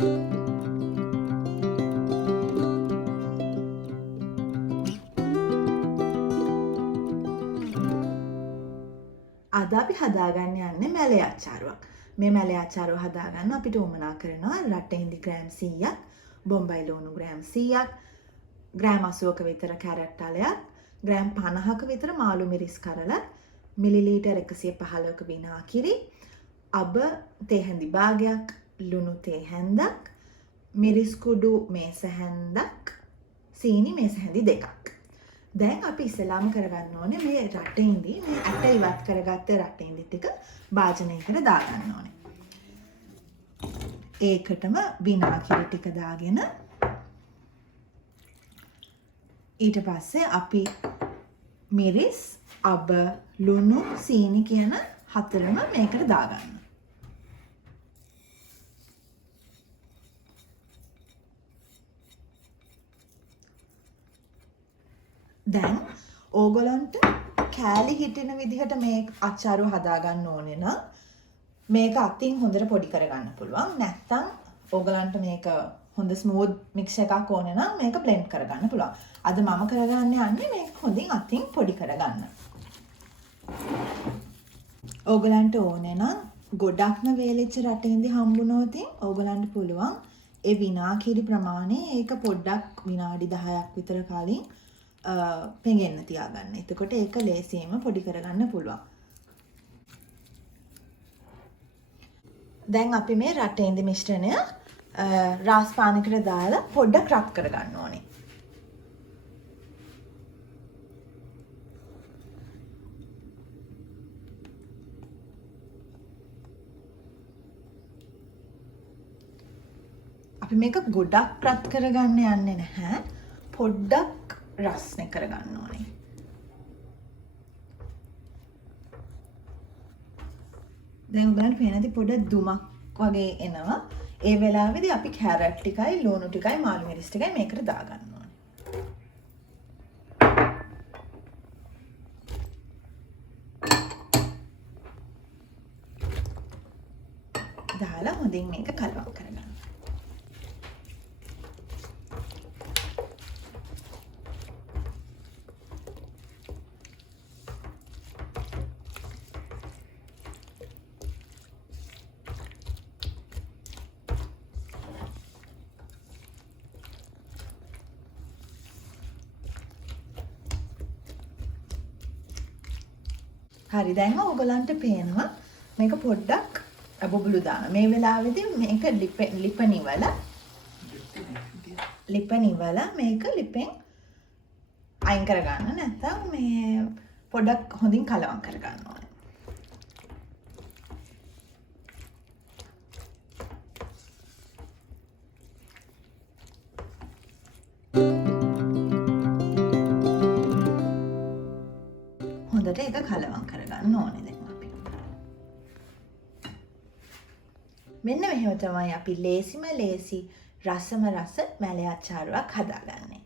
අද අපි හදාගන්න යන්නේ මැලේ අච්චාරුවක්. මේ මැලේ අච්චාරුව හදාගන්න අපිට උවමනා කරනවා රටෙහිඳි ග්‍රෑම් 100ක්, බොම්බයි ලුණු ග්‍රෑම් 100ක්, ග්‍රෑම් 80ක විතර කැරට් අලයක්, ග්‍රෑම් 50ක විතර මාළු මිරිස් කරල, මිලිලීටර් 115ක විනාකිරි, අබ තේ හැඳි භාගයක්, ලුණු තේ හැන්දක්, මිරිස් කුඩු මේස හැන්දක්, සීනි මේස හැඳි දෙකක්. දැන් අපි ඉස්සෙල්ලාම කරගන්න ඕනේ මේ රටෙහිඳි මේ ඇට ඉවත් කරගත්ත රටෙහිඳි ටික භාජනයකට දාගන්න ඕනේ. ඒකටම විනාගිරි ටික දාගෙන ඊට පස්සේ අපි මිරිස්, අබ, ලුණු, සීනි කියන හතරම මේකට දාගන්න. දැන් ඕගොල්ලන්ට කෑලි හිටින විදිහට මේ අච්චාරුව හදාගන්න ඕනේ නම් මේක අතින් හොඳට පොඩි කරගන්න පුළුවන්. නැත්නම් ඕගොල්ලන්ට මේක හොඳ ස්මූත් මික්ස් එකක් ඕනේ නම් මේක බ්ලෙන්ඩ් කරගන්න පුළුවන්. අද මම කරගන්න යන්නේ මේක හොඳින් අතින් පොඩි කරගන්න. ඕගොල්ලන්ට ඕනේ නම් ගොඩක්ම වේලිච්ච රටින්දි හම්බුනොත් ඕගොල්ලන්ට පුළුවන් ඒ විනාකිරි ප්‍රමාණය ඒක පොඩ්ඩක් විනාඩි 10ක් විතර කලින් පෙඟෙන්න තියාගන්න. එතකොට ඒක ලේසියෙන්ම පොඩි කරගන්න පුළුවන්. දැන් අපි මේ රටෙන්දි මිශ්‍රණය රාස් පානකට දාලා පොඩ්ඩක් රත් කරගන්න ඕනේ. අපි මේක ගොඩක් රත් කරගන්න යන්නේ නැහැ. පොඩ්ඩක් රස්නේ කරගන්න ඕනේ. දැන් ඔයගලන්ට පේනද පොඩ දුමක් වගේ එනවා. ඒ වෙලාවේදී අපි කැරට් ටිකයි ලුණු ටිකයි මාළු මිරිස් ටිකයි මේකට දාගන්න ඕනේ. දාලා හොඳින් මේක කලවම් කරගන්න. හරි දැන් ඔයගලන්ට පේනවා මේක පොඩ්ඩක් බබලු දාන. මේ වෙලාවේදී මේක ලිප නිවලා මේක ලිපෙන් අයින් කරගන්න. නැත්නම් මේ පොඩ්ඩක් හොඳින් කලවම් කරගන්න ඕනේ. හොඳට ඒක කලවම් කරගන්න ඕනේ දැන් අපි. මෙන්න මෙහෙම තමයි අපි ලේසිම ලේසි රසම රස මැලේ අච්චාරුවක් හදාගන්නේ.